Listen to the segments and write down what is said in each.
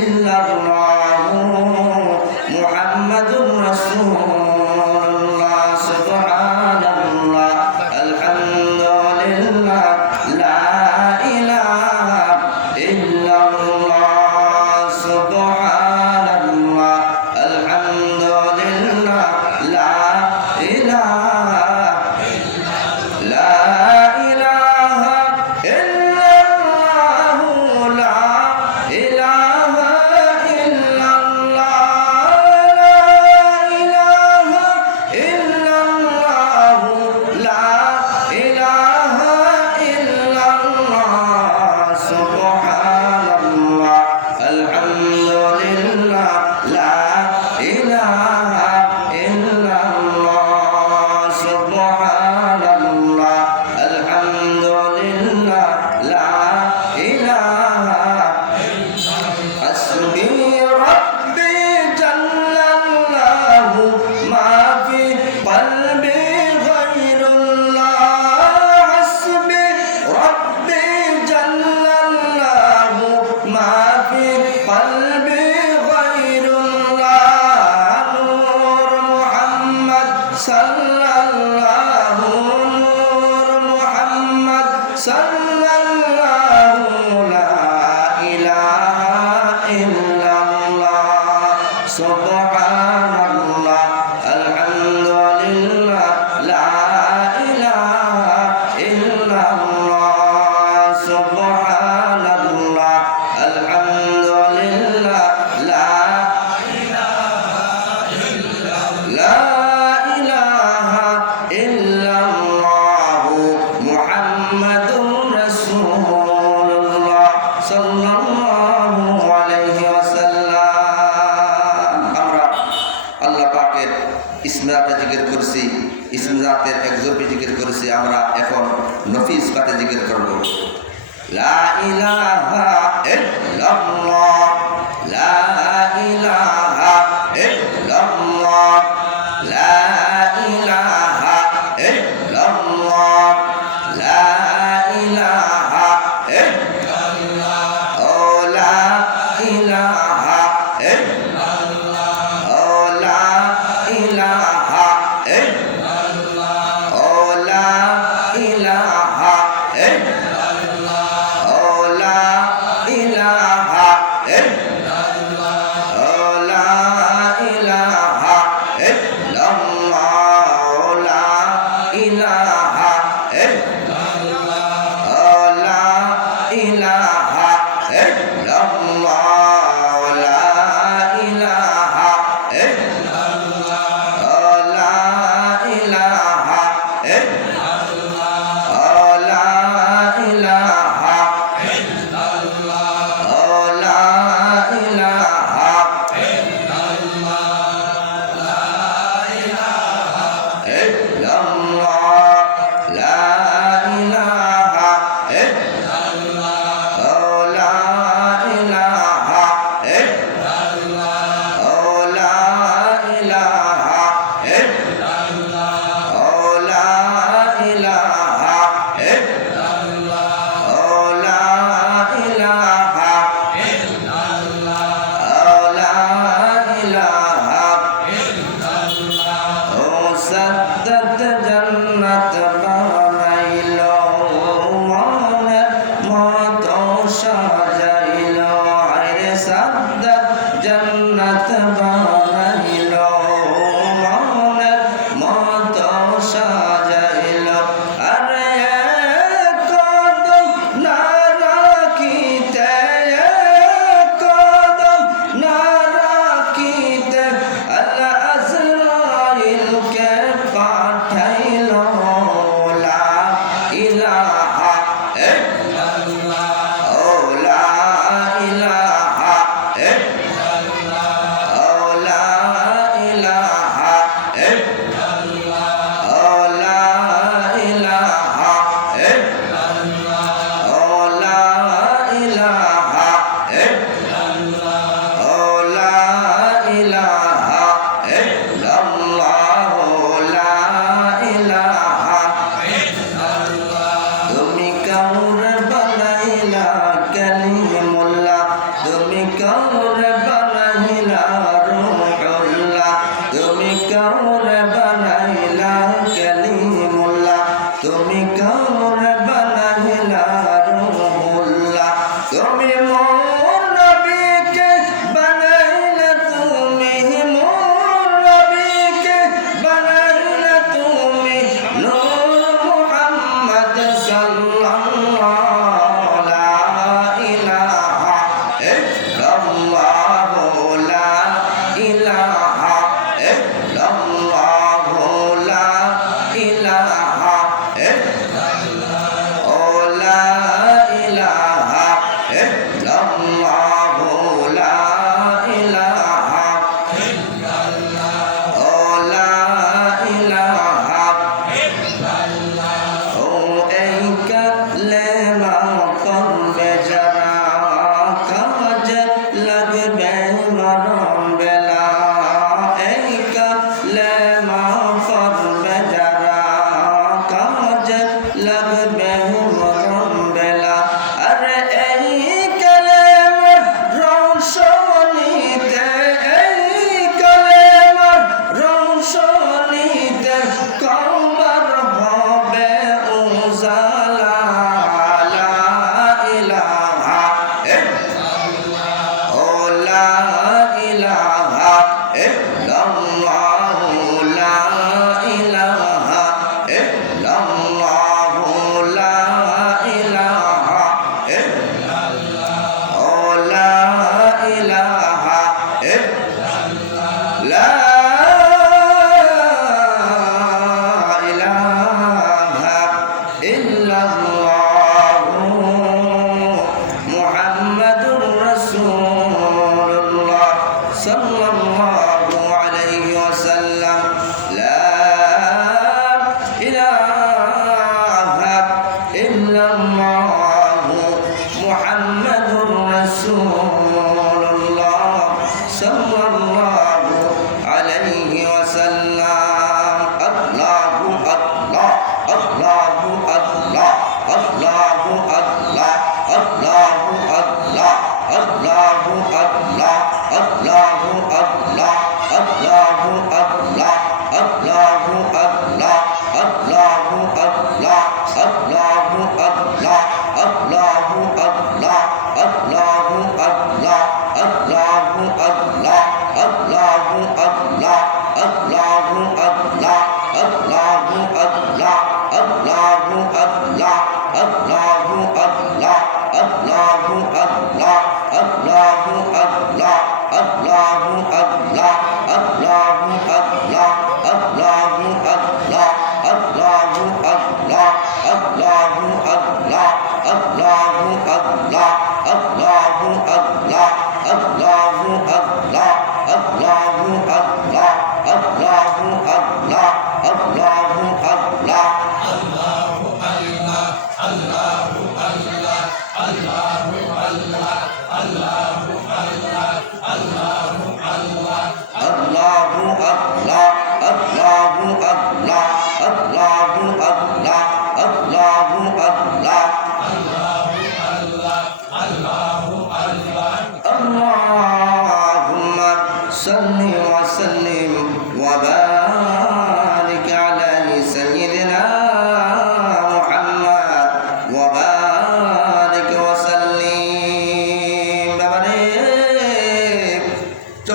إلا الله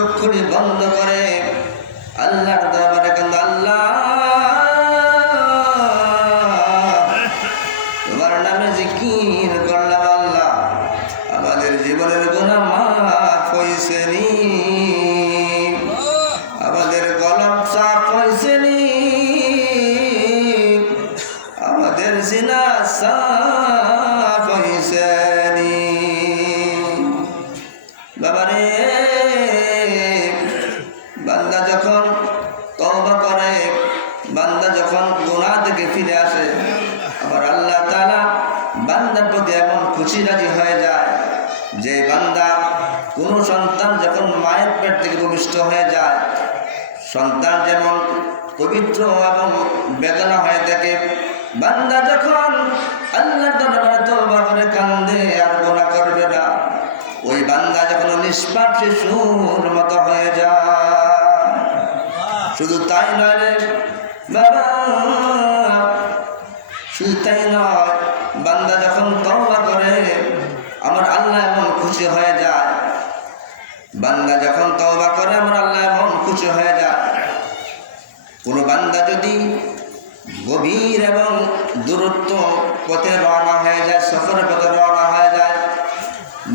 চক্ষুরি বন্ধ করে আল্লাহ বান্দার প্রতি এমন খুশি রাজি হয়ে যায় যে বান্দা কোনো সন্তান যখন মায়ের পেট থেকে প্রবিষ্ট হয়ে যায়, সন্তান যেমন পবিত্র এবং বেদনা হয়ে থাকে, বান্দা যখন আল্লাহরে কান্দে আর গোনা করবে না, ওই বান্দা যখন নিষ্পাপ শিশুর মতো হয়ে যায়। শুধু তাই নয় রে বাবা, শুধু তাই নয় খুশি হয়ে যায়। বান্দা যখন তওবা করে, আমার আল্লাহ মন খুশি হয়ে যায়। কোনো বান্দা যদি গভীর এবং দূরত্ব পথে রওনা হয়ে যায়, সফরের পথে রওনা হয়ে যায়,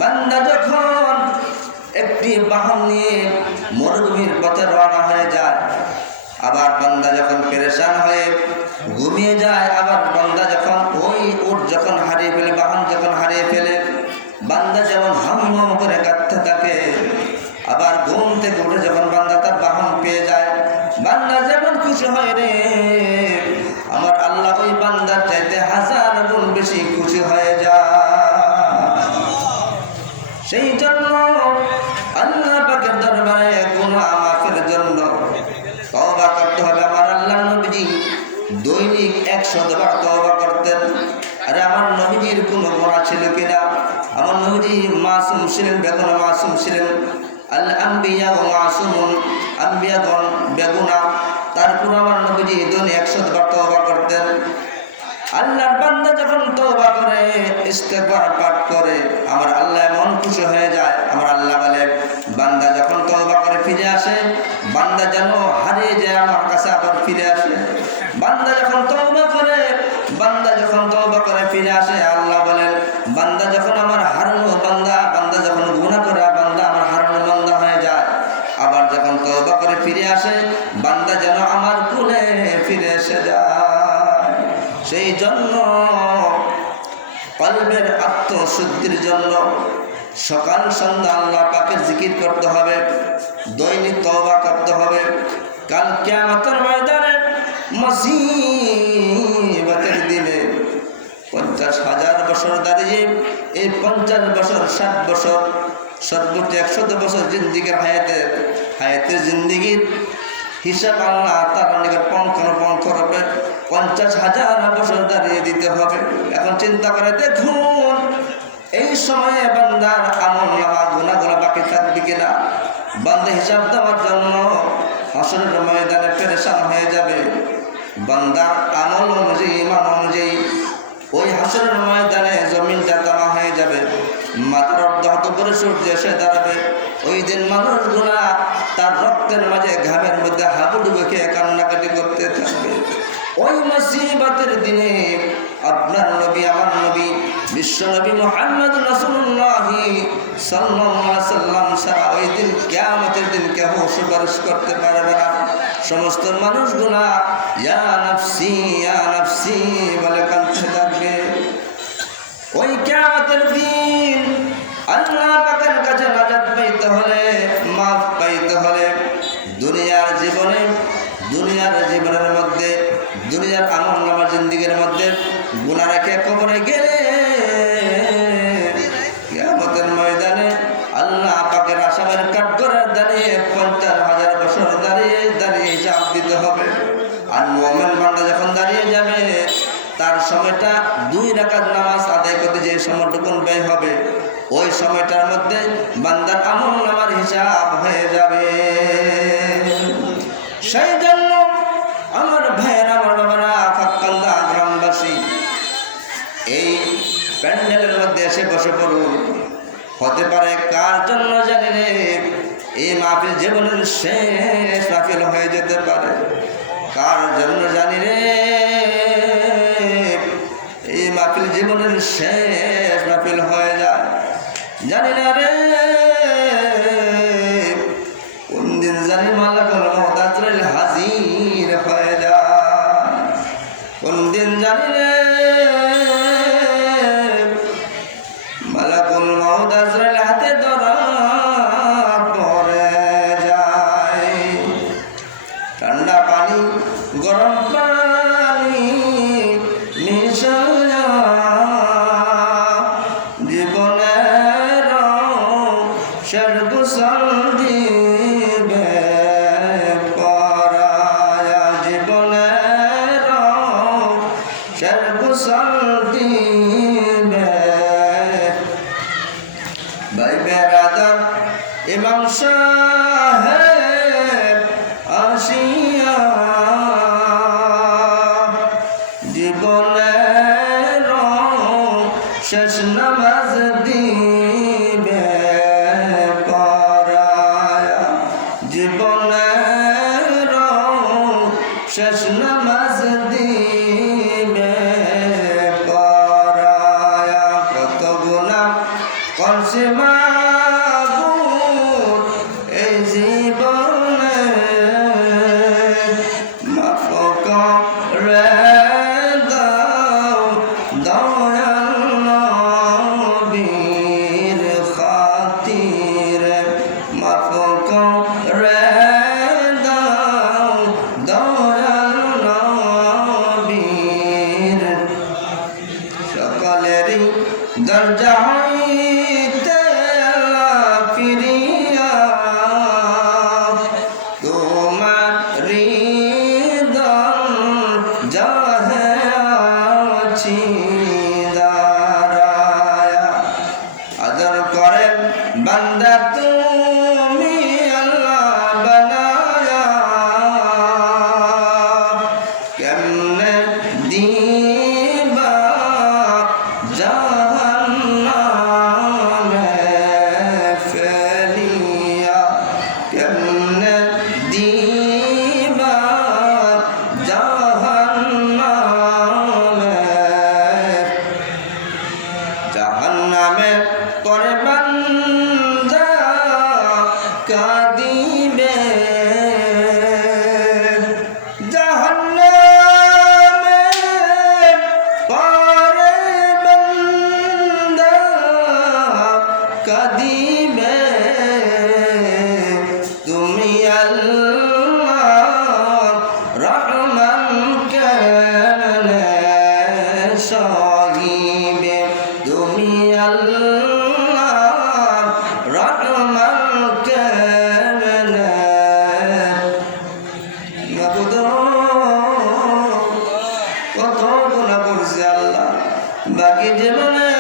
বান্দা যখন একটি বাহন নিয়ে মরুভূমির পথে রওনা সেই জন্য আল্লাহ পাকের দরবারে গুনাহ মাফের জন্য তওবা করতে হবে আমার আল্লাহ নবীজি। দৈনিক একশো বার তওবা করতেন। আরে আমার নবীজির কোনো গোনা ছিল কিনা? আমার নবীজি মাসুম ছিলেন বেগুনা মাসুম ছিলেন। আল আম্বিয়া ও মাসুমুন আম্বিয়াগণ বেগুনা। তারপর আমার নবীজি দৈনিক একশো বার তওবা করতেন। আল্লাহর বান্দা যখন তওবা করে, ইস্তেগফার পাঠ করে, আমার আল্লাহ মন খুশি হয়ে যায়। আমার আল্লাহ বলে, বান্দা যখন তওবা করে ফিরে আসে, বান্দা যেন হারিয়ে যায় আমার কাছে আবার ফিরে আসে। বান্দা যখন তওবা করে, বান্দা যখন তওবা করে ফিরে আসে জন্য সকাল সন্ধ্যা আল্লাহ পাকের জিকির করতে হবে, দৈনিক তওবা করতে হবে। কাল কিয়ামতের ময়দানে মুসিবতের দিনে পঞ্চাশ হাজার বছর দাঁড়িয়ে, এই পঞ্চাশ বছর, ষাট বছর, সর্বোচ্চ একশত বছর জিন্দিগির হায়াতের হায়াতের জিন্দিগির হিসাব আল্লাহ তার নিকট পঙ্খ হবে পঞ্চাশ হাজার বছর দাঁড়িয়ে দিতে হবে। এখন চিন্তা করে, দেখুন এই সময়ে বান্দার আমল নামা গুণা গুণা বাকি থাকবে কিনা? বান্দা হিসাব দেওয়ার জন্য হাসনের ময়দানে পেরেশান হয়ে যাবে। বান্দার আমল অনুযায়ী, ইমান অনুযায়ী ওই হাসনের ময়দানে জমিনটা তামা হয়ে যাবে। মাথার অর্ধ হাত করে সূর্য এসে দাঁড়াবে। ওই দিন মানুষগুলা তার রক্তের মাঝে ঘামের মধ্যে হাবুডুবে খেয়ে কান্নাকাটি করতে থাকবে। ওই মুসিবতের দিনে আপনার নবী, আমার নবী, বিশ্ব নবী রসুল্লাহ সাল্লাম সারা ওই দিন কেয়ামতের দিন কেহ সুপারিশ করতে পারবে না। সমস্ত মানুষগুলা, ইয়া নফসি ইয়া নফসি বলে কাঁদতে থাকবে। ওই কেয়ামতের দিন আল্লাহ পাকের কাছে নাজাত পাইতে হলে সময়টুকুন ব্যয় হবে? ওই সময়টার মধ্যে বান্দার আমল নামার হিসাব হয়ে যাবে। সেই জন্য আমার ভাইয়ের, আমার বাবারা গ্রামবাসী, এই প্যান্ডেলের মধ্যে এসে বসে পড়ুন। হতে পারে কার জন্য জানি রে এই মাহফিল জীবনের শেষ মাহফিল হয়ে যেতে পারে। কার জন্য জানি রে এই মাহফিল জীবনের শেষ মাহফিল হয়ে যায়। জানি না রে। ইমাম শাহ الرجيم দিন বাকি জীবনে